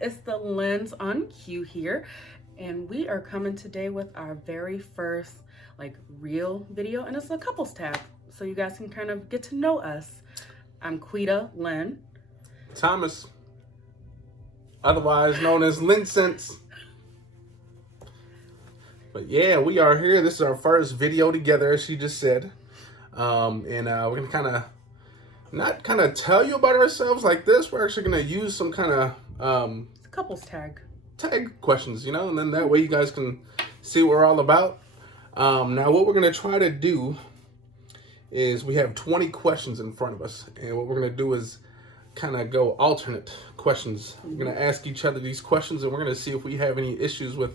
It's the Lens on Cue here, and we are coming today with our very first real video, and it's a couples tab, so you guys can kind of get to know us. I'm Quita Len. Thomas, otherwise known as Linsense. But yeah, we are here. This is our first video together, as she just said. And we're gonna not tell you about ourselves like this. We're actually gonna use some Couples tag questions, and then that way you guys can see what we're all about. Now what we're gonna try to do is we have 20 questions in front of us, and what we're gonna do is kind of go alternate questions. We're gonna ask each other these questions, and we're gonna see if we have any issues with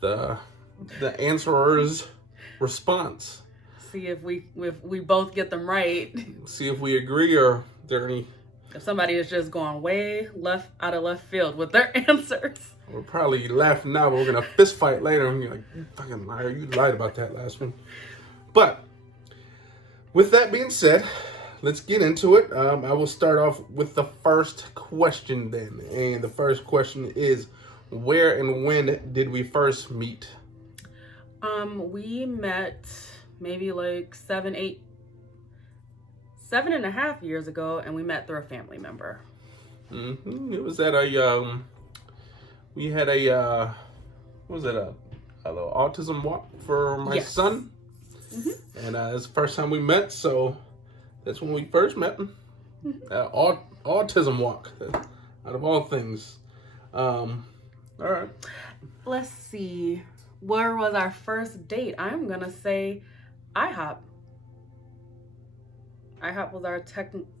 the answerer's response. See if we both get them right. See if we agree, or there any. If somebody is just going way out of left field with their answers. We're probably laughing now, but we're gonna fist fight later, and you're like, "You fucking liar! You lied about that last one." But with that being said, let's get into it. I will start off with the first question then, and the first question is, where and when did we first meet? We met maybe 7.5 years ago, and we met through a family member. It was at we had a little autism walk for my son. And it's the first time we met, so that's when we first met. Autism walk, out of all things. All right. Let's see. Where was our first date? I'm gonna say IHOP. IHOP was our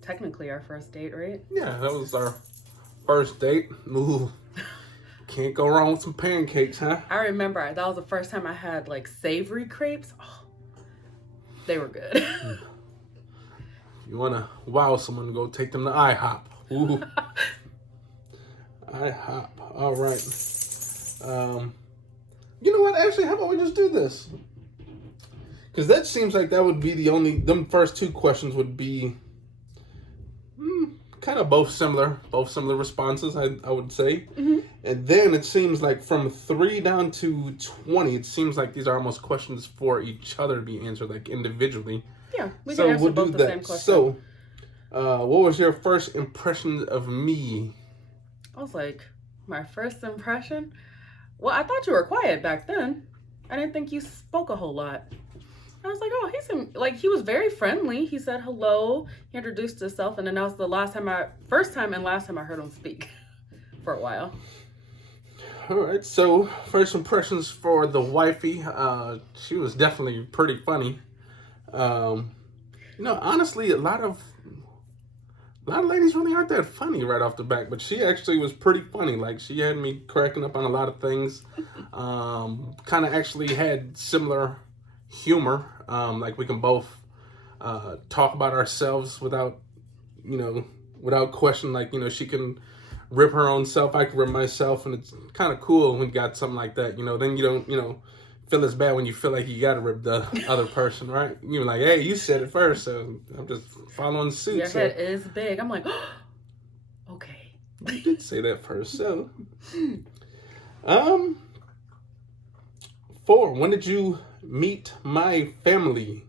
technically our first date, right? Yeah, that was our first date. Ooh, can't go wrong with some pancakes, huh? I remember that was the first time I had savory crepes. Oh, they were good. If you wanna wow someone, go take them to IHOP. Ooh. IHOP. All right. You know what? Actually, how about we just do this? Because that seems like that would be them first two questions would be kind of both similar responses, I would say. And then it seems like from 3 down to 20, it seems like these are almost questions for each other to be answered individually. Yeah, we can answer both the same question. So, what was your first impression of me? I was like, my first impression? Well, I thought you were quiet back then. I didn't think you spoke a whole lot. I was like, oh, he was very friendly. He said hello. He introduced himself, and then that was the first time and last time I heard him speak for a while. All right, so first impressions for the wifey. She was definitely pretty funny. Honestly, a lot of ladies really aren't that funny right off the bat, but she actually was pretty funny. She had me cracking up on a lot of things. Kind of actually had similar humor. We can both talk about ourselves without question. She can rip her own self, I can rip myself, and it's kind of cool when you got something like that. Then you don't feel as bad when you feel like you got to rip the other person, right? You're like, hey, you said it first, so I'm just following suit. Your head is big. I'm like, oh, okay. You did say that first, so. 4, when did you meet my family?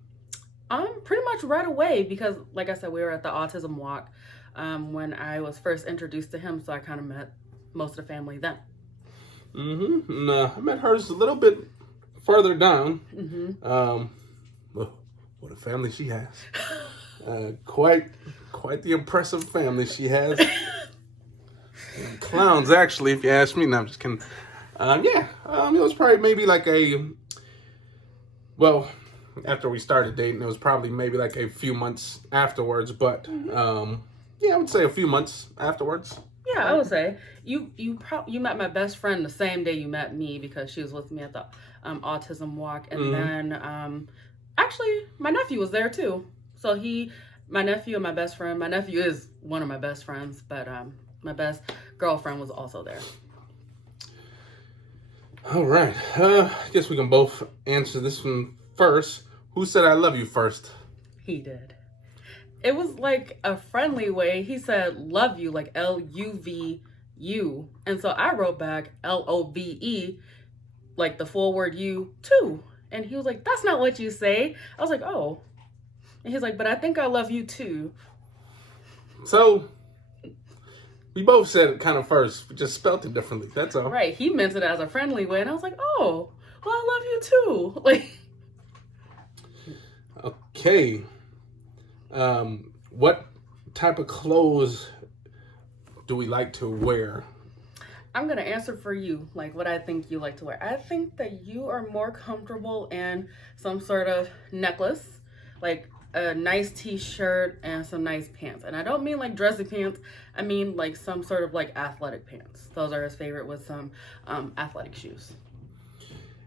Pretty much right away, because like I said, we were at the autism walk when I was first introduced to him, so I kind of met most of the family then. And, I met hers a little bit further down. What a family she has. Quite the impressive family she has. Clowns, actually, if you ask me. No, I'm just kidding. It was probably maybe after we started dating, it was probably maybe a few months afterwards, but I would say a few months afterwards. Yeah, I would say you met my best friend the same day you met me, because she was with me at the autism walk, and then actually my nephew was there too. So my nephew and my best friend. My nephew is one of my best friends, but my best girlfriend was also there. All right. I guess we can both answer this one first. Who said I love you first? He did. It was like a friendly way. He said love you, like LUV you. And so I wrote back LOVE, like the full word you too. And he was like, that's not what you say. I was like, oh. And he's like, but I think I love you too. So we both said it kind of first, we just spelt it differently. That's all. Right. He meant it as a friendly way. And I was like, oh, well, I love you too. Like, okay. What type of clothes do we like to wear? I'm going to answer for you, like what I think you like to wear. I think that you are more comfortable in some sort of necklace, like a nice t-shirt and some nice pants. And I don't mean like dressy pants. I mean like some sort of like athletic pants. Those are his favorite, with some athletic shoes.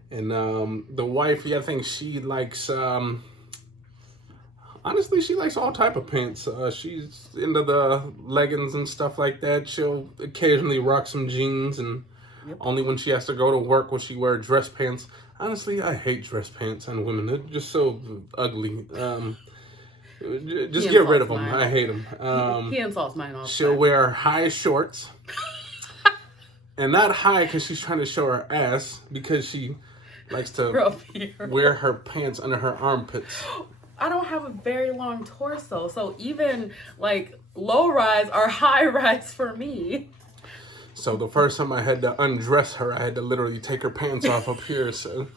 And the wifey, I think she likes, honestly, she likes all type of pants. She's into the leggings and stuff like that. She'll occasionally rock some jeans, and only when she has to go to work will she wear dress pants. Honestly, I hate dress pants on women. They're just so ugly. Just get rid of them. Mine. I hate them. He insults mine all the She'll time. wear high shorts. And not high because she's trying to show her ass, because she likes to wear her pants under her armpits. I don't have a very long torso, so even like low rise or high rise for me. So the first time I had to undress her, I had to literally take her pants off up here. So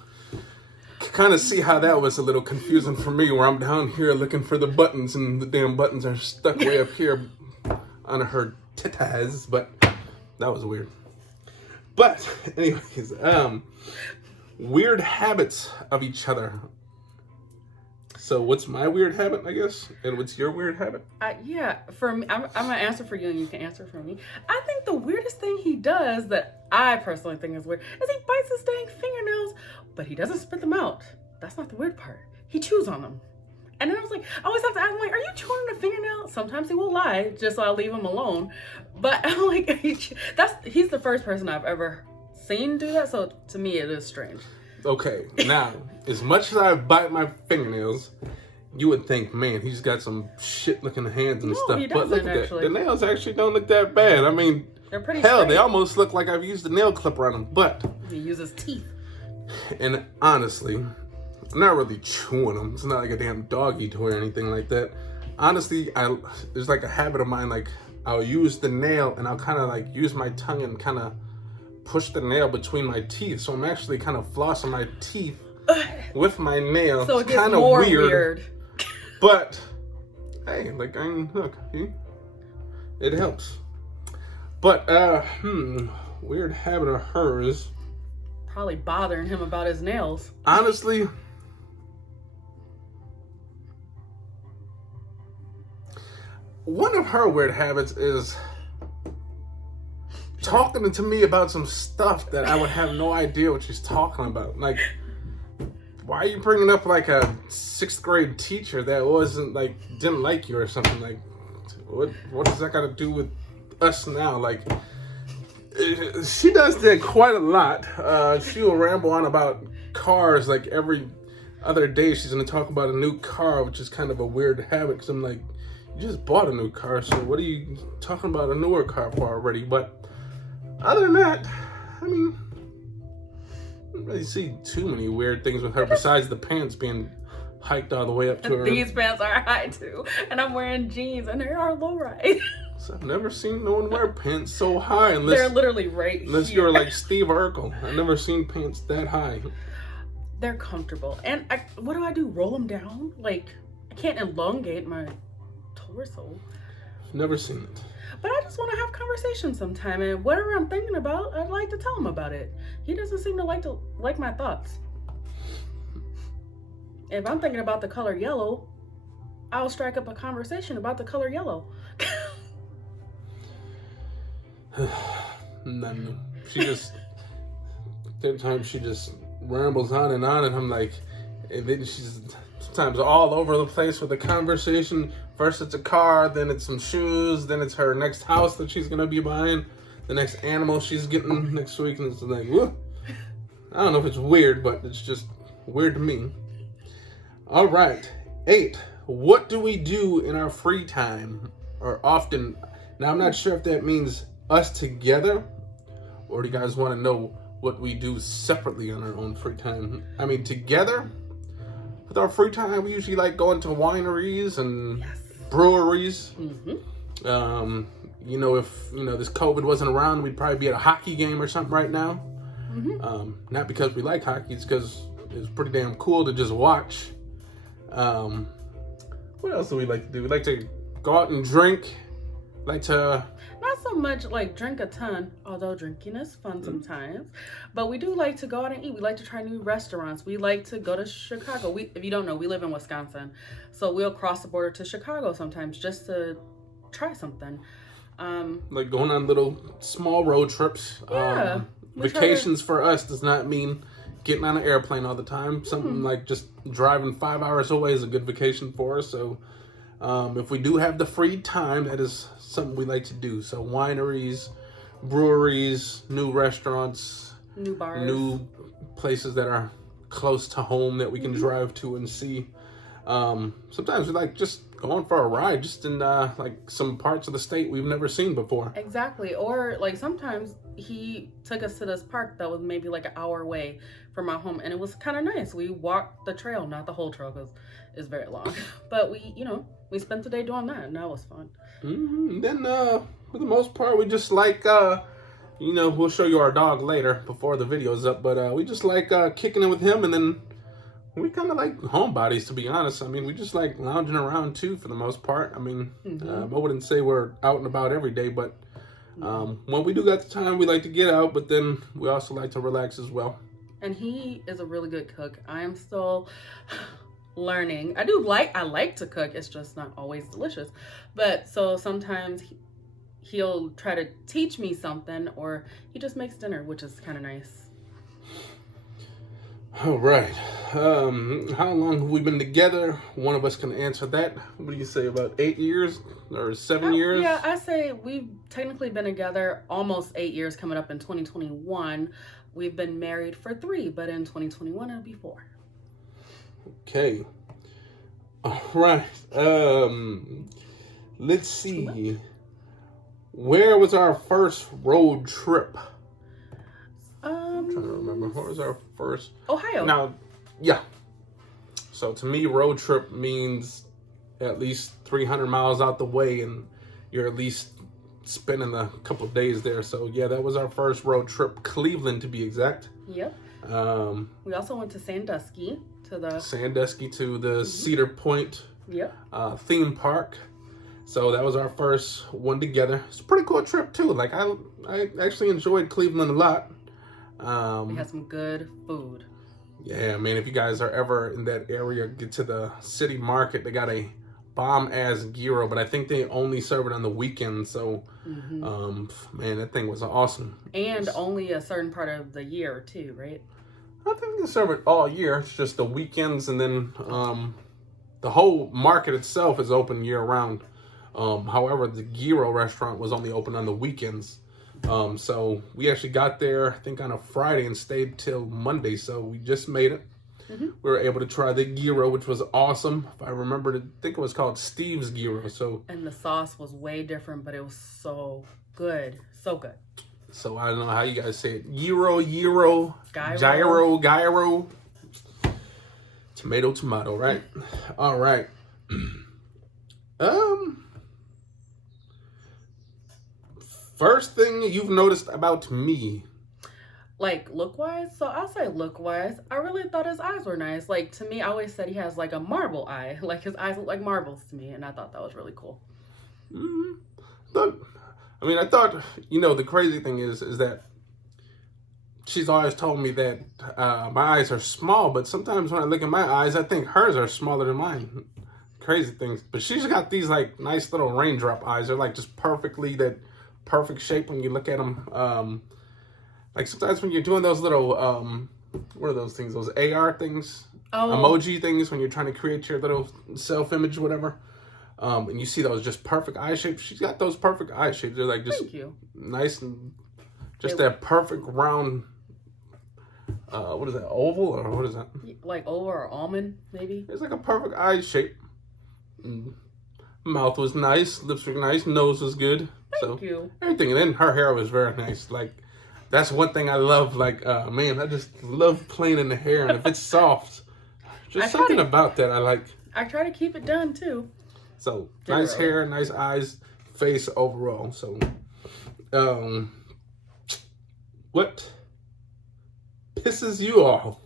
kind of see how that was a little confusing for me, where I'm down here looking for the buttons and the damn buttons are stuck way up here on her titties. But that was weird. But anyways, weird habits of each other. So what's my weird habit, I guess? And what's your weird habit? Yeah, for me, I'm going to answer for you and you can answer for me. I think the weirdest thing he does that I personally think is weird is he bites his dang fingernails, but he doesn't spit them out. That's not the weird part. He chews on them. And then I was like, I always have to ask him, like, are you chewing on a fingernail? Sometimes he will lie, just so I'll leave him alone. But I'm like, he's the first person I've ever seen do that, so to me it is strange. Okay, now, as much as I bite my fingernails, you would think, man, he's got some shit-looking hands and stuff. He but look at actually. that. The nails actually don't look that bad. I mean, they're pretty hell, straight. They almost look like I've used a nail clipper on them. But he uses teeth. And honestly, I'm not really chewing them. It's not like a damn doggy toy or anything like that. Honestly, there's like a habit of mine, like I'll use the nail and I'll kind of like use my tongue and kind of push the nail between my teeth. So I'm actually kind of flossing my teeth with my nail. So it gets kind of more weird. But hey, like I mean, look, it helps. But weird habit of hers. Probably bothering him about his nails. Honestly, one of her weird habits is talking to me about some stuff that I would have no idea what she's talking about. Like, why are you bringing up like a 6th grade teacher that wasn't like, didn't like you or something? Like, what does that got to do with us now? Like, she does that quite a lot. She will ramble on about cars like every other day. She's going to talk about a new car, which is kind of a weird habit because I'm like, you just bought a new car, so what are you talking about a newer car for already? But other than that, I mean, I don't really see too many weird things with her besides the pants being hiked all the way up to her. These pants are high too, and I'm wearing jeans, and they are low rise. So I've never seen no one wear pants so high unless they're literally right unless here. you're like Steve Urkel. I've never seen pants that high. They're comfortable, and what do? Roll them down? Like I can't elongate my torso. Never seen it. But I just want to have conversation sometime, and whatever I'm thinking about, I'd like to tell him about it. He doesn't seem to like my thoughts. If I'm thinking about the color yellow, I'll strike up a conversation about the color yellow. No. She just sometimes she just rambles on, and I'm like, and then she's sometimes all over the place with the conversation. First it's a car, then it's some shoes, then it's her next house that she's gonna be buying, the next animal she's getting next week, and it's like, whoa. I don't know if it's weird, but it's just weird to me. All right, 8. What do we do in our free time, or often? Now I'm not sure if that means us together, or do you guys want to know what we do separately on our own free time? I mean, together, with our free time, we usually like going to wineries and breweries. You know, if this COVID wasn't around, we'd probably be at a hockey game or something right now. Not because we like hockey, it's because it's pretty damn cool to just watch. What else do we like to do? We like to go out and drink. Like to not so much like drink a ton, although drinking is fun sometimes. But we do like to go out and eat. We like to try new restaurants. We like to go to Chicago. If you don't know, we live in Wisconsin, so we'll cross the border to Chicago sometimes just to try something. Like going on little small road trips. Yeah. Vacations for us does not mean getting on an airplane all the time. Something like just driving 5 hours away is a good vacation for us. So if we do have the free time, that is something we like to do. So wineries, breweries, new restaurants, new bars, new places that are close to home that we can drive to and see. Sometimes we like just going for a ride just in like some parts of the state we've never seen before. Exactly. Or like sometimes he took us to this park that was maybe like an hour away from our home, and it was kind of nice. We walked the trail, not the whole trail because it's very long, but we spent the day doing that, and that was fun. Then for the most part, we just like we'll show you our dog later before the video's up, but we just like kicking it with him, and then we kind of like homebodies, to be honest. I mean, we just like lounging around too for the most part. I mean, I wouldn't say we're out and about every day, but when we do got the time, we like to get out, but then we also like to relax as well. And he is a really good cook. I am still learning. I like to cook. It's just not always delicious. But so sometimes he'll try to teach me something, or he just makes dinner, which is kind of nice. All right. How long have we been together? One of us can answer that. What do you say, about 8 years or 7 years? Yeah, I say we've technically been together almost 8 years, coming up in 2021. We've been married for 3, but in 2021 it'll be 4. Okay. All right. Let's see. Where was our first road trip? I'm trying to remember. What was our first? Ohio. Now, yeah. So to me, road trip means at least 300 miles out the way, and you're at least spending a couple of days there. So yeah, that was our first road trip. Cleveland, to be exact. Yep. We also went to Sandusky to the Cedar Point. Yep. Theme park. So that was our first one together. It's a pretty cool trip too. Like I actually enjoyed Cleveland a lot. We had some good food. Yeah, man, if you guys are ever in that area, get to the city market. They got a bomb-ass gyro, but I think they only serve it on the weekends. So, man, that thing was awesome. And only a certain part of the year, too, right? I think they serve it all year. It's just the weekends, and then the whole market itself is open year-round. However, the gyro restaurant was only open on the weekends. So we actually got there, I think, on a Friday and stayed till Monday. So we just made it. We were able to try the gyro, which was awesome. If I remember, I think it was called Steve's Gyro. So, and the sauce was way different, but it was so good. So good. So I don't know how you guys say it. Gyro. Tomato, right? All right. First thing you've noticed about me. Like look-wise? So I'll say look-wise. I really thought his eyes were nice. Like, to me, I always said he has like a marble eye. Like, his eyes look like marbles to me, and I thought that was really cool. I thought, the crazy thing is that she's always told me that my eyes are small, but sometimes when I look at my eyes, I think hers are smaller than mine. Crazy things. But she's got these like nice little raindrop eyes. They're like just perfect shape when you look at them. Like sometimes when you're doing those little, what are those things? Those AR things? Emoji things when you're trying to create your little self-image or whatever. And you see those just perfect eye shapes. She's got those perfect eye shapes. They're like just nice and just that perfect round, what is that, oval or what is that? Like oval or almond, maybe? It's like a perfect eye shape. Mouth was nice, lips were nice, nose was good. Thank you. Everything. And then her hair was very nice. Like, that's one thing I love. Like, man, I just love playing in the hair. And if it's soft, just something about that I like. I try to keep it done, too. So, nice hair, nice eyes, face overall. So, what pisses you off?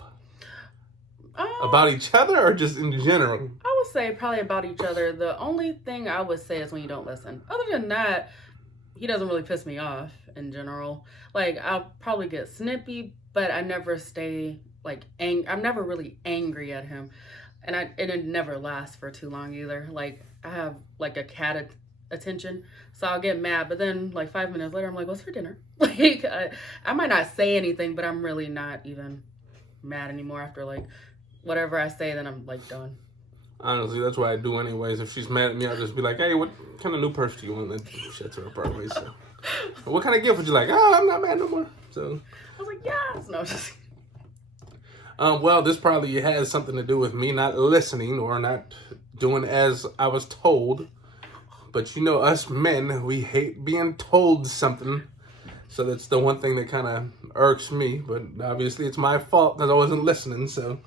About each other or just in general? I would say probably about each other. The only thing I would say is when you don't listen. Other than that, he doesn't really piss me off in general. Like, I'll probably get snippy, but I never stay, like, I'm never really angry at him. And it never lasts for too long either. Like, I have, like, a cat attention, so I'll get mad, but then, like, 5 minutes later, I'm like, what's for dinner? Like, I might not say anything, but I'm really not even mad anymore after, like, whatever I say, then I'm, like, done. Honestly, that's what I do anyways. If she's mad at me, I'll just be like, hey, what kind of new purse do you want? And shuts her up right away. So, what kind of gift would you like? Oh, I'm not mad no more. So, I was like, yes. No, just... well, this probably has something to do with me not listening or not doing as I was told. But you know, us men, we hate being told something. So that's the one thing that kind of irks me. But obviously, it's my fault that I wasn't listening. So,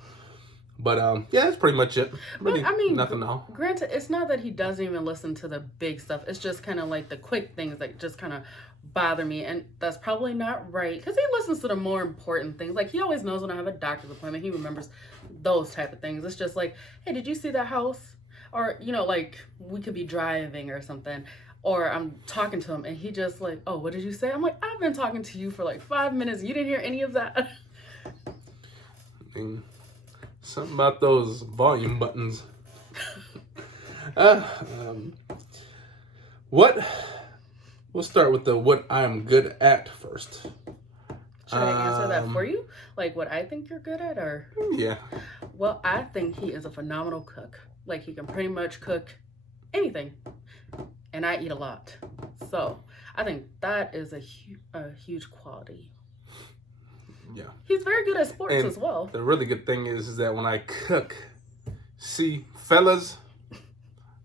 but yeah, that's pretty much it. Really, but, I mean, nothing else. Granted, it's not that he doesn't even listen to the big stuff. It's just kind of like the quick things that just kind of bother me, and that's probably not right because he listens to the more important things. Like, he always knows when I have a doctor's appointment. He remembers those type of things. It's just like, hey, did you see that house? Or, you know, like, we could be driving or something, or I'm talking to him and he just like, oh, what did you say? I'm like, I've been talking to you for like 5 minutes. You didn't hear any of that. I mean, something about those volume buttons. We'll start with the what I'm good at first. Should I answer that for you? Like, what I think you're good at, or? Yeah. Well, I think he is a phenomenal cook. Like, he can pretty much cook anything. And I eat a lot. So, I think that is a huge quality. Yeah. He's very good at sports and as well. The really good thing is that when I cook, see, fellas,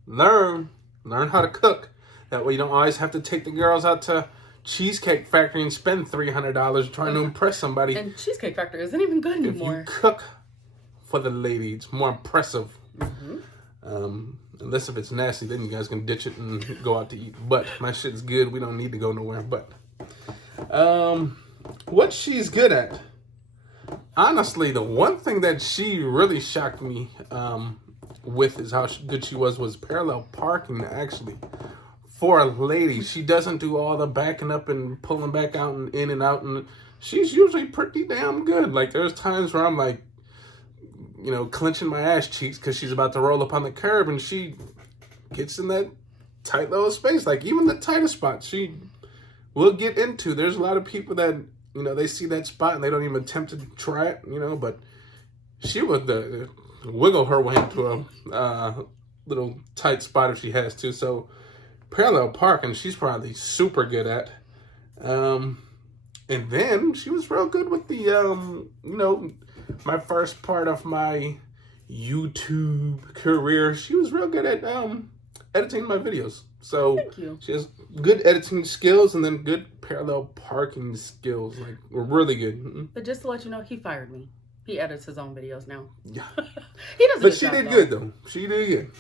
learn how to cook. That way you don't always have to take the girls out to Cheesecake Factory and spend $300 trying to impress somebody. And Cheesecake Factory isn't even good anymore. If you cook for the lady, it's more impressive. Mm-hmm. Unless if it's nasty, then you guys can ditch it and go out to eat. But my shit's good. We don't need to go nowhere. But what she's good at. Honestly, the one thing that she really shocked me with is how good she was parallel parking, actually. For a lady, she doesn't do all the backing up and pulling back out and in and out. And she's usually pretty damn good. Like, there's times where I'm like, you know, clenching my ass cheeks because she's about to roll up on the curb and she gets in that tight little space. Like, even the tightest spots, she will get into. There's a lot of people that, you know, they see that spot and they don't even attempt to try it, you know, but she would wiggle her way into a little tight spot if she has to. So, parallel parking, she's probably super good at. And then she was real good with the, you know, my first part of my YouTube career. She was real good at editing my videos. So thank you. She has good editing skills and then good parallel parking skills. Like, really good. Mm-hmm. But just to let you know, he fired me. He edits his own videos now. Yeah. He doesn't. But she did good though. She did good.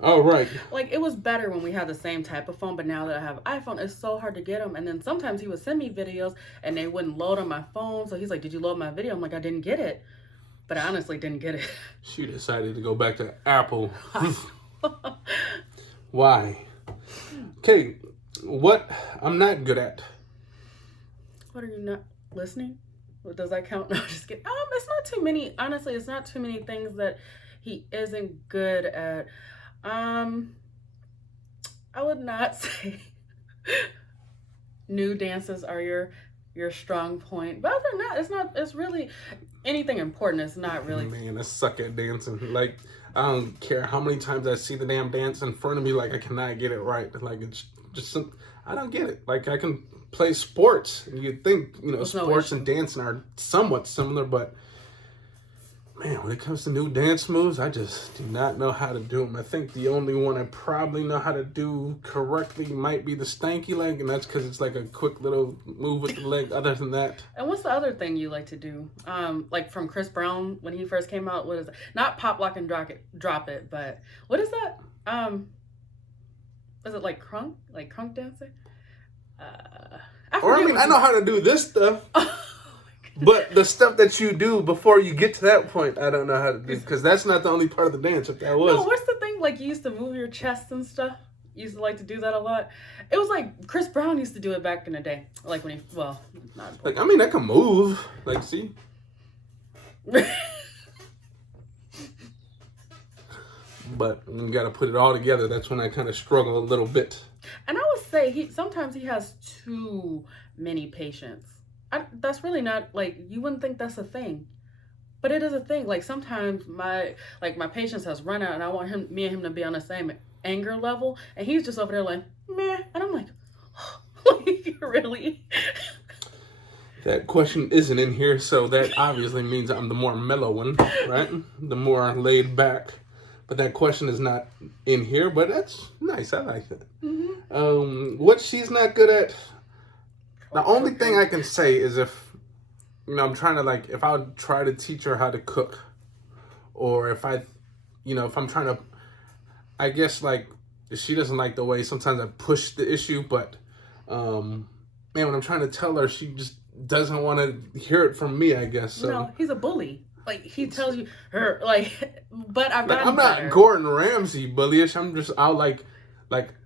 All right. Like, it was better when we had the same type of phone, but now that I have iPhone, it's so hard to get them. And then sometimes he would send me videos and they wouldn't load on my phone. So he's like, did you load my video? I'm like, I didn't get it. But I honestly didn't get it. She decided to go back to Apple. Why? Okay, what I'm not good at. What are you not listening? Well, does that count? No, just kidding. It's not too many. Honestly, it's not too many things that he isn't good at. I would not say new dances are your strong point. But other than that, it's really anything important. It's not really. Man, I suck at dancing. Like, I don't care how many times I see the damn dance in front of me, like, I cannot get it right. Like, it's just I don't get it. Like, I can play sports, and you'd think, you know, sports and dancing are somewhat similar, but Man, when it comes to new dance moves, I just do not know how to do them. I think the only one I probably know how to do correctly might be the stanky leg, and that's because it's like a quick little move with the leg. Other than that, And what's the other thing you like to do? Like from Chris Brown when he first came out. What is it? Not pop, lock, and drop it. But what is that? Is it like crunk dancing? I know how to do this stuff. But the stuff that you do before you get to that point, I don't know how to do, because that's not the only part of the dance. If that was, no, what's the thing? Like you used to move your chest and stuff. You used to like to do that a lot. It was like Chris Brown used to do it back in the day. Like when he, well, not like, I mean, I can move. Like, see. But you got to put it all together. That's when I kind of struggle a little bit. And I would say sometimes he has too many patients. That's really not, like, you wouldn't think that's a thing, but it is a thing. Like sometimes my patience has run out, and I want me and him to be on the same anger level, and he's just over there like meh, and I'm like, like really? That question isn't in here, so that obviously means I'm the more mellow one, right? The more laid back. But that question is not in here, but that's nice. I like that. Mm-hmm. What she's not good at. The only thing I can say is if, I'm trying to, like, if I would try to teach her how to cook, or if if I'm trying to, I guess, like, she doesn't like the way sometimes I push the issue, but, man, when I'm trying to tell her, she just doesn't want to hear it from me, I guess. So. No, he's a bully. Like, he tells you, but I've gotten I'm not better. Gordon Ramsay bullyish.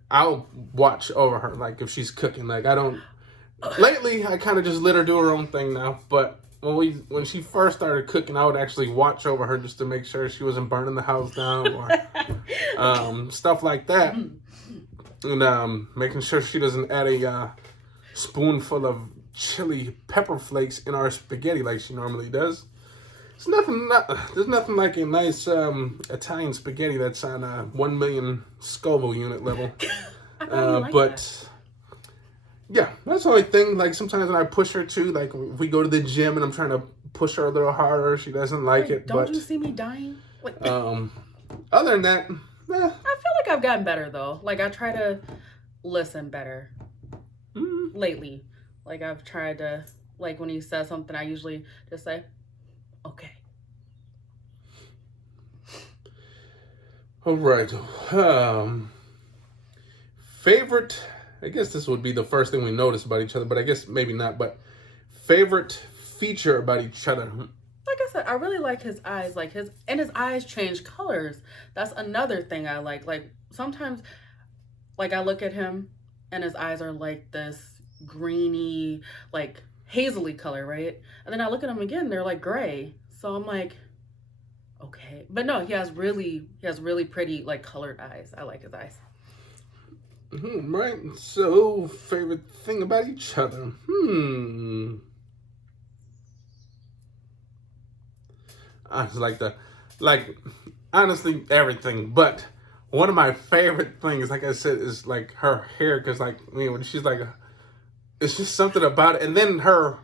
I'll watch over her, like, if she's cooking. Like, I don't. Lately, I kind of just let her do her own thing now. But when she first started cooking, I would actually watch over her just to make sure she wasn't burning the house down or stuff like that. And making sure she doesn't add a spoonful of chili pepper flakes in our spaghetti like she normally does. There's nothing like a nice Italian spaghetti that's on a 1 million Scoville unit level. But yeah, that's the only thing. Like sometimes when I push her too, like if we go to the gym and I'm trying to push her a little harder, she doesn't like it. Don't you see me dying? Other than that, I feel like I've gotten better though. Like I try to listen better lately. Like I've tried to, like when he says something, I usually just say, okay. All right. Favorite, I guess this would be the first thing we notice about each other, but I guess maybe not. But favorite feature about each other. Like I said, I really like his eyes. Like his eyes change colors. That's another thing I like. Like sometimes, like I look at him and his eyes are like this greeny, like hazily color, right? And then I look at him again, they're like gray. So I'm like, okay. But no, he has really pretty like colored eyes. I like his eyes. Right. So, favorite thing about each other. I just like honestly everything. But one of my favorite things, like I said, is like her hair, because like when she's like, it's just something about it. And then her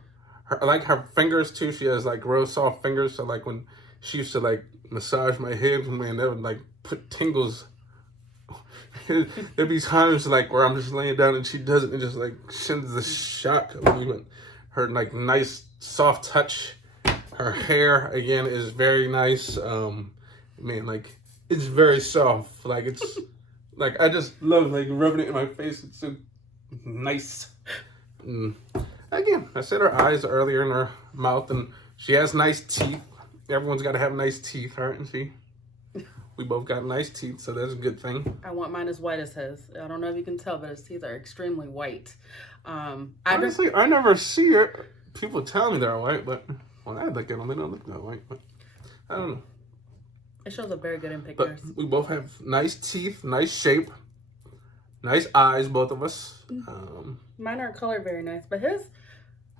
like her fingers too. She has like real soft fingers. So like when she used to like massage my head, man, that would like put tingles. There'd be times like where I'm just laying down and she does it and just like sends the shock of movement. Her like nice soft touch. Her hair again is very nice. Man, like it's very soft. Like it's like I just love like rubbing it in my face. It's so nice. Again, I said her eyes earlier in her mouth, and she has nice teeth. Everyone's got to have nice teeth, right? And we both got nice teeth, so that's a good thing. I want mine as white as his. I don't know if you can tell, but his teeth are extremely white. Honestly, I never see it. People tell me they're white, but when I look at them, they don't look that white. But I don't know. It shows up very good in pictures. But we both have nice teeth, nice shape, nice eyes, both of us. Mine aren't colored very nice, but his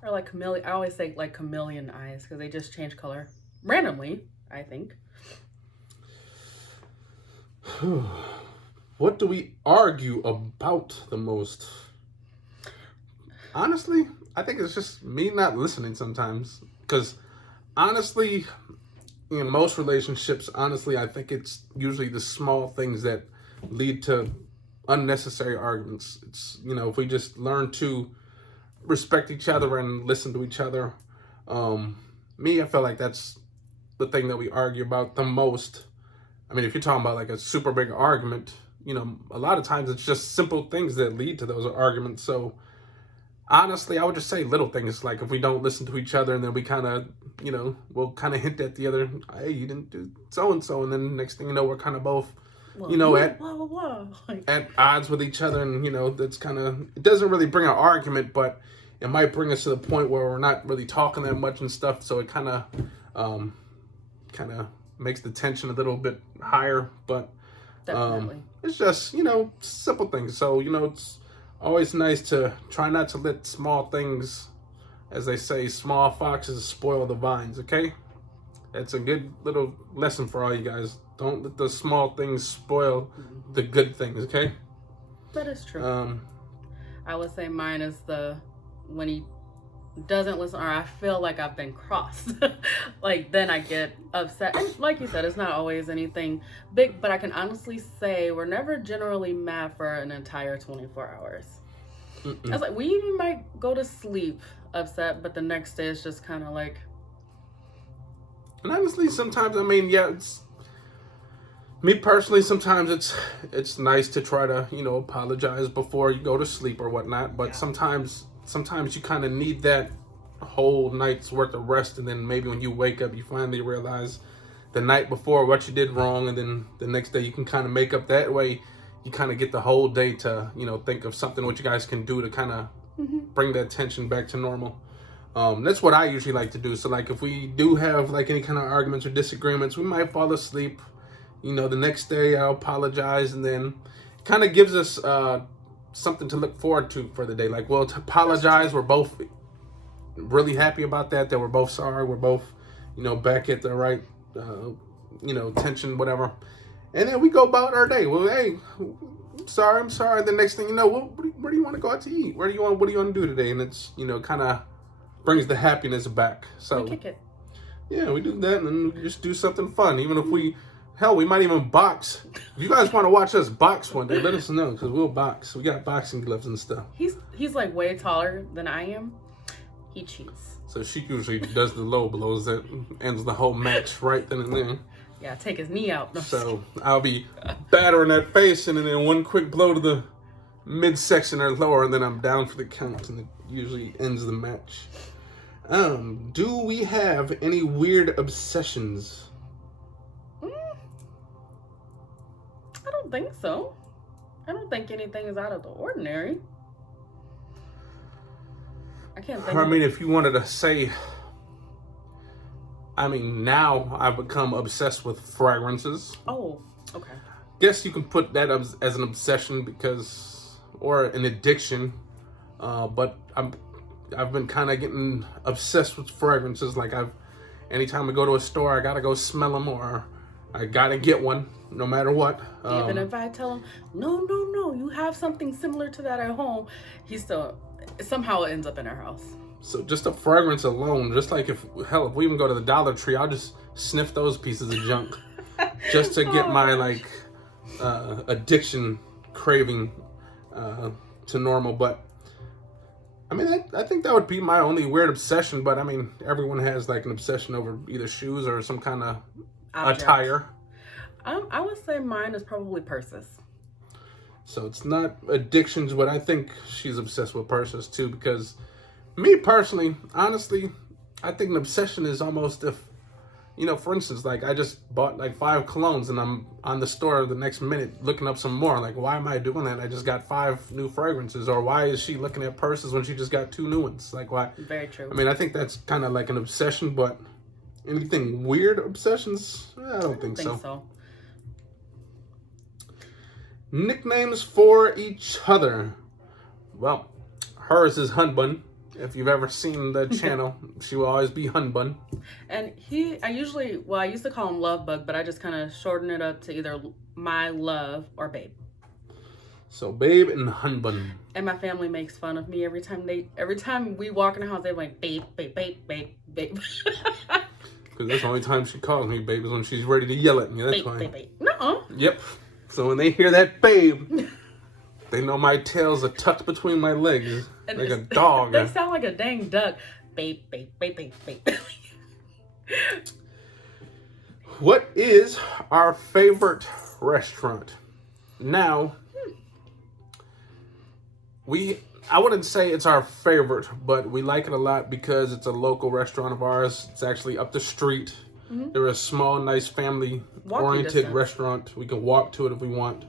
are like chameleon. I always say like chameleon eyes because they just change color randomly, I think. What do we argue about the most? Honestly, I think it's just me not listening sometimes. Because honestly, in most relationships, honestly, I think it's usually the small things that lead to unnecessary arguments. It's, if we just learn to respect each other and listen to each other. I feel like that's the thing that we argue about the most. I mean, if you're talking about like a super big argument, a lot of times it's just simple things that lead to those arguments. So honestly, I would just say little things, like if we don't listen to each other and then we kind of, we'll kind of hint at the other, hey, you didn't do so and so, and then next thing you know, we're kind of both, at odds with each other, and that's kind of, it doesn't really bring an argument, but it might bring us to the point where we're not really talking that much and stuff. So it kind of makes the tension a little bit higher, but Definitely. it's just simple things. So it's always nice to try not to let small things, as they say, small foxes spoil the vines. Okay, that's a good little lesson for all you guys. Don't let the small things spoil the good things. Okay, that is true. I would say mine is when he doesn't listen, or I feel like I've been crossed. Like then I get upset, and like you said, it's not always anything big, but I can honestly say we're never generally mad for an entire 24 hours. I was like, we even might go to sleep upset, but the next day it's just kind of like. And honestly, sometimes, it's me personally, sometimes it's nice to try to apologize before you go to sleep or whatnot, but sometimes you kind of need that whole night's worth of rest, and then maybe when you wake up you finally realize the night before what you did wrong, and then the next day you can kind of make up. That way you kind of get the whole day to think of something what you guys can do to kind of bring that tension back to normal. That's what I usually like to do. So like if we do have like any kind of arguments or disagreements, we might fall asleep, the next day I'll apologize, and then it kind of gives us something to look forward to for the day. Like, well, to apologize, we're both really happy about that we're both sorry, we're both back at the right tension, whatever, and then we go about our day. Well, hey, I'm sorry. The next thing you know, where do you want to go out to eat? What do you want to do today? And it's kind of brings the happiness back. So we kick it. Yeah, we do that, and then we just do something fun. Even if we might even box. If you guys want to watch us box one day, let us know, because we'll box. We got boxing gloves and stuff. He's like way taller than I am. He cheats. So she usually does the low blows that ends the whole match right then and there. Yeah, take his knee out. No, so I'll be battering that face, and then one quick blow to the midsection or lower, and then I'm down for the count, and it usually ends the match. Do we have any weird obsessions? I don't think so. I don't think anything is out of the ordinary. I can't think. If you wanted to say, now I've become obsessed with fragrances. Oh, okay. Guess you can put that as an obsession or an addiction. But I've been kind of getting obsessed with fragrances. Like anytime I go to a store, I gotta go smell them, or I gotta get one, no matter what. Even if I tell him, no, you have something similar to that at home, he still somehow ends up in our house. So just a fragrance alone, just like if we even go to the Dollar Tree, I'll just sniff those pieces of junk just to get my addiction craving to normal. But I think that would be my only weird obsession. But everyone has like an obsession over either shoes or some kind of attire. I would say mine is probably purses. So it's not addictions, but I think she's obsessed with purses too, because me personally, honestly, I think an obsession is almost if, for instance, like I just bought like 5 colognes and I'm on the store the next minute looking up some more. Like, why am I doing that? I just got 5 new fragrances. Or why is she looking at purses when she just got 2 new ones? Like, why? Very true. I think that's kind of like an obsession, but anything weird obsessions? I don't think so. Nicknames for each other. Well, hers is Hunbun. If you've ever seen the channel, she will always be Hunbun. And I used to call him Love Bug, but I just kind of shorten it up to either My Love or Babe. So Babe and Hunbun. And my family makes fun of me every time we walk in the house. They're like, Babe, Babe, Babe, Babe, Babe. Because that's the only time she calls me babe is when she's ready to yell at me. That's why. Babe. Nuh-uh. Yep. So when they hear that babe, they know my tails are tucked between my legs like a dog. They sound like a dang duck. Babe. What is our favorite restaurant? Now, I wouldn't say it's our favorite, but we like it a lot because it's a local restaurant of ours. It's actually up the street. Mm-hmm. They're a small, nice, family-oriented restaurant. We can walk to it if we want.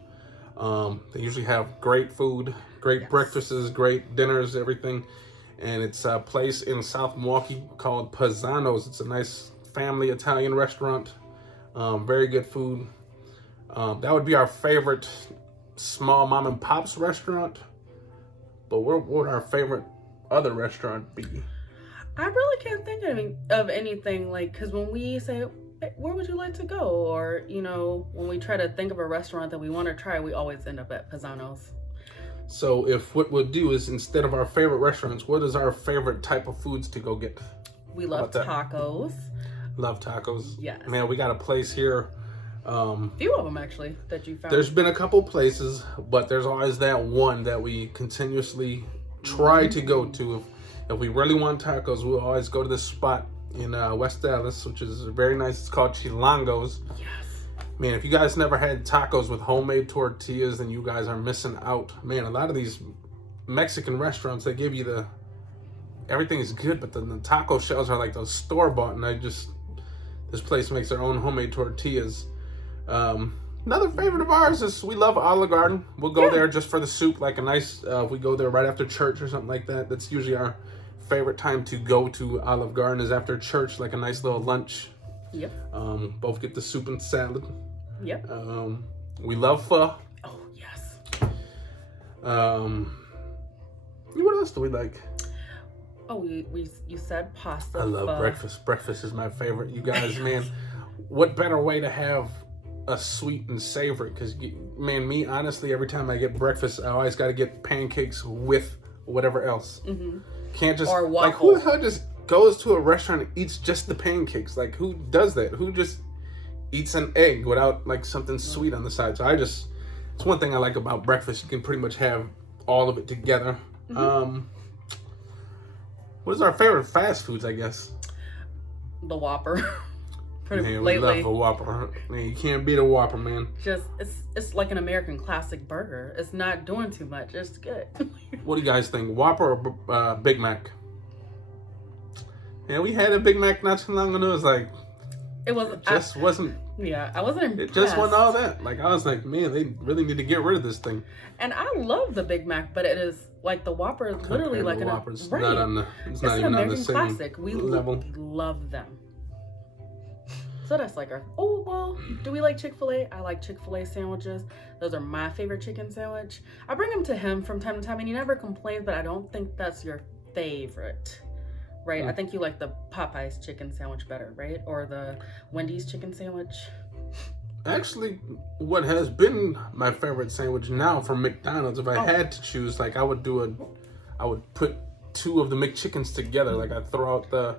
They usually have great food, great breakfasts, great dinners, everything. And it's a place in South Milwaukee called Pisano's. It's a nice family Italian restaurant. Very good food. That would be our favorite small mom and pop's restaurant. But what would our favorite other restaurant be? I really can't think of anything, like, because when we say, where would you like to go? Or, you know, when we try to think of a restaurant that we want to try, we always end up at Pisano's. So if what we'll do is, instead of our favorite restaurants, what is our favorite type of foods to go get? We love tacos. Love tacos. Yes. Man, we got a place here. Few of them, actually, that you found. There's been a couple places, but there's always that one that we continuously try to go to. If we really want tacos, we'll always go to this spot in West Dallas, which is very nice. It's called Chilango's. Yes. Man, if you guys never had tacos with homemade tortillas, then you guys are missing out. Man, a lot of these Mexican restaurants, they give you everything is good, but the taco shells are like those store-bought, and this place makes their own homemade tortillas. Another favorite of ours is we love Olive Garden. We'll go there just for the soup, like a nice, we go there right after church or something like that. That's usually our favorite time to go to Olive Garden, is after church, like a nice little lunch. Yep. Both get the soup and salad. Yep. We love pho. Oh, yes. What else do we like? Oh, you said pasta. I love breakfast. Breakfast is my favorite. You guys, man, what better way to have a sweet and savory? Because, man, me, honestly, every time I get breakfast, I always got to get pancakes with whatever else. Mm-hmm. Can't just, or waffle. Like, who the hell just goes to a restaurant and eats just the pancakes? Like, who does that? Who just eats an egg without, like, something sweet on the side? So it's one thing I like about breakfast. You can pretty much have all of it together. Mm-hmm. What is our favorite fast foods, I guess? The Whopper. Man, we love a Whopper. Man, you can't beat a Whopper, man. Just, it's like an American classic burger. It's not doing too much. It's good. What do you guys think? Whopper or Big Mac? Yeah, we had a Big Mac not too long ago. It was like, wasn't. Yeah, I wasn't impressed. It just wasn't all that. Like, I was like, man, they really need to get rid of this thing. And I love the Big Mac, but it is like the Whopper is literally like Whopper's right. It's not even on the same classic. We level. Love them. So that's like do we like Chick-fil-A? I like Chick-fil-A sandwiches. Those are my favorite chicken sandwich. I bring them to him from time to time and he never complains, but I don't think that's your favorite. Right? I think you like the Popeyes chicken sandwich better, right? Or the Wendy's chicken sandwich. Actually, what has been my favorite sandwich now from McDonald's, if I had to choose, like I would put two of the McChickens together. Like I'd throw out the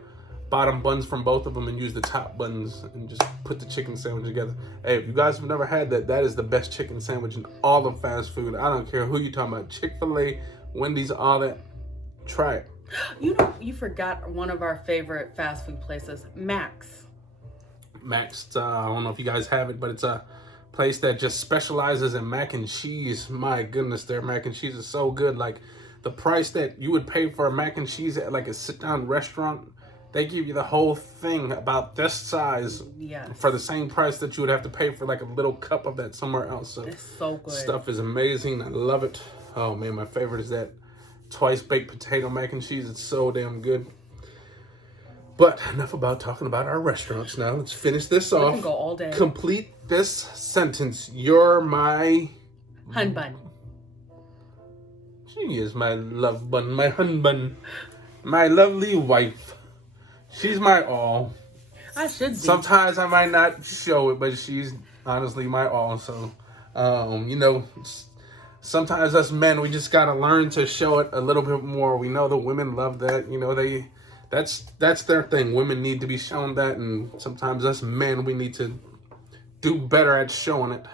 bottom buns from both of them and use the top buns and just put the chicken sandwich together. Hey, if you guys have never had that, that is the best chicken sandwich in all of fast food. I don't care who you're talking about. Chick-fil-A, Wendy's, all that. Try it. You know, you forgot one of our favorite fast food places, Max. Max, I don't know if you guys have it, but it's a place that just specializes in mac and cheese. My goodness, their mac and cheese is so good. Like the price that you would pay for a mac and cheese at like a sit-down restaurant, they give you the whole thing about this size for the same price that you would have to pay for like a little cup of that somewhere else. So it's so good. Stuff is amazing. I love it. Oh man, my favorite is that twice baked potato mac and cheese. It's so damn good. But enough about talking about our restaurants now. Let's finish this off. We can go all day. Complete this sentence. You're my hun bun. She is my love bun, my hun bun, my lovely wife. She's my all. I should be. Sometimes I might not show it, but she's honestly my all. So, you know, sometimes us men, we just gotta learn to show it a little bit more. We know the women love that. You know, they that's their thing. Women need to be shown that, and sometimes us men, we need to do better at showing it.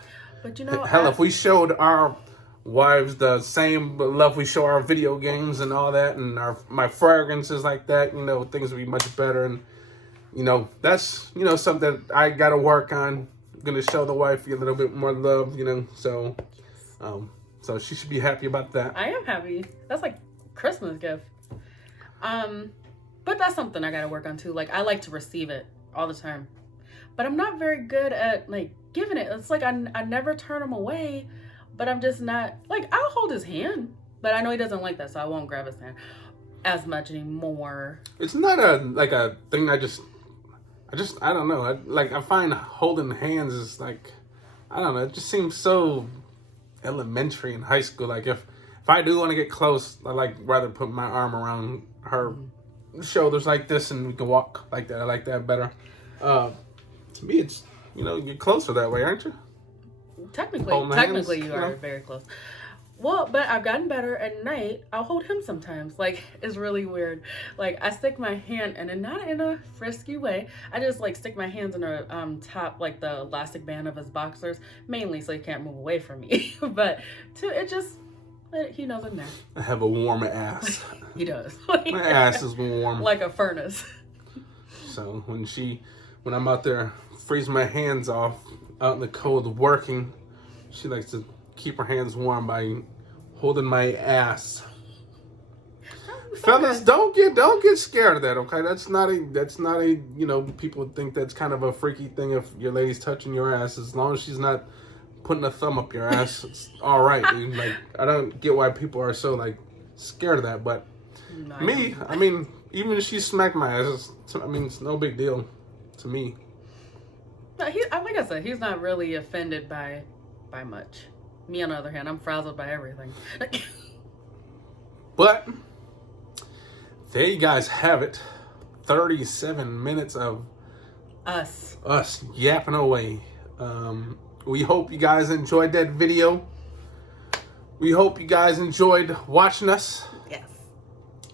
But you know, hell, if we showed our wives the same love we show our video games and all that, and my fragrances like that, you know, things would be much better. And you know, that's, you know, something that I got to work on. I'm gonna show the wife a little bit more love, you know. So, so she should be happy about that. I am happy. That's like Christmas gift. But that's something I got to work on too. Like, I like to receive it all the time, but I'm not very good at like giving it. It's like I never turn him away, but I'm just not like, I'll hold his hand, but I know he doesn't like that, so I won't grab his hand as much anymore. It's not a thing. I don't know. I find holding hands is like, I don't know. It just seems so elementary in high school. Like if I do want to get close, I like rather put my arm around her shoulders like this, and we can walk like that. I like that better. To me, it's, you know, you're closer that way, aren't you? Technically, you are very close. Well, but I've gotten better at night. I'll hold him sometimes. Like, it's really weird. Like, I stick my hand, and not in a frisky way. I just, like, stick my hands in the top, like, the elastic band of his boxers, mainly so he can't move away from me. But, he knows I'm there. I have a warm ass. He does. My ass is warm. Like a furnace. So, when I'm out there freezing my hands off out in the cold working, she likes to keep her hands warm by holding my ass. Fellas, don't get scared of that, okay? That's not a you know, people think that's kind of a freaky thing if your lady's touching your ass. As long as she's not putting a thumb up your ass, it's all right, dude. Like, I don't get why people are so like scared of that, but me, I mean, even if she smacked my ass, it's no big deal to me. No, like I said, he's not really offended by much. Me, on the other hand, I'm frazzled by everything. But there you guys have it. 37 minutes of us yapping away. We hope you guys enjoyed that video. We hope you guys enjoyed watching us. Yes.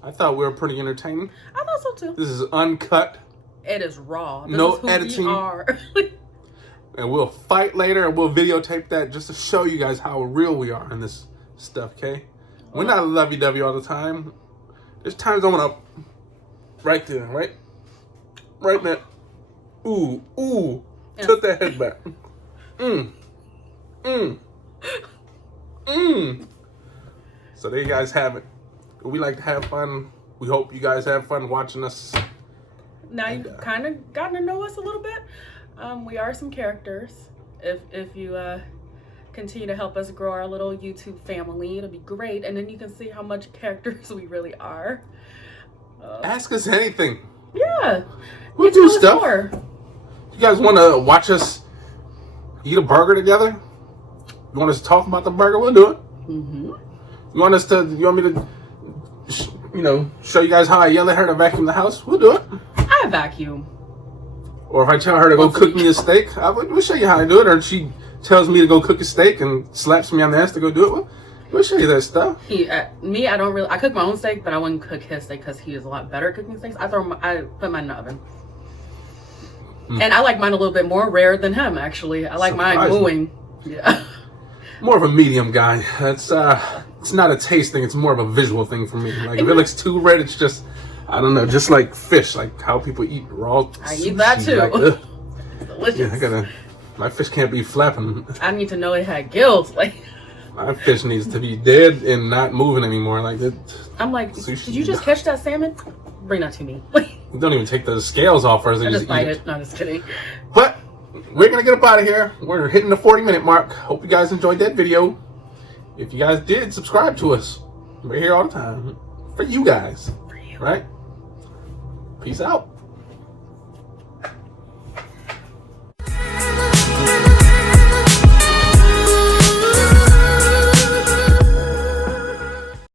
I thought we were pretty entertaining. I thought so too. This is uncut. It is raw. No editing. We are. And we'll fight later, and we'll videotape that just to show you guys how real we are in this stuff, okay? We're not lovey-dovey all the time. There's times I want to, right there, right in that, ooh, tilt that head back. So there you guys have it. We like to have fun. We hope you guys have fun watching us. Now you've kind of gotten to know us a little bit. We are some characters. If you continue to help us grow our little YouTube family, it'll be great. And then you can see how much characters we really are. Ask us anything. Yeah. We'll do stuff. You guys want to watch us eat a burger together? You want us to talk about the burger? We'll do it. You want me to, you know, show you guys how I yell at her to vacuum the house? We'll do it. I vacuum. Or if I tell her to go cook me a steak, we'll show you how I do it. Or she tells me to go cook a steak and slaps me on the ass to go do it. We'll show you that stuff. I cook my own steak, but I wouldn't cook his steak because he is a lot better at cooking steaks. I put mine in the oven. And I like mine a little bit more rare than him, actually. I like mine mooing. Yeah. More of a medium guy. It's not a taste thing. It's more of a visual thing for me. Like, if it looks too red, it's just, I don't know, just like fish, like how people eat raw sushi. I eat that too. Like, delicious. Yeah, my fish can't be flapping. I need to know it had gills. Like, my fish needs to be dead and not moving anymore. Like that. I'm like, did you just catch that salmon? Bring that to me. Don't even take the scales off first. I just bite it. No, just kidding. But we're gonna get up out of here. We're hitting the 40-minute mark. Hope you guys enjoyed that video. If you guys did, subscribe to us. We're here all the time for you guys. For you. Right? Peace out.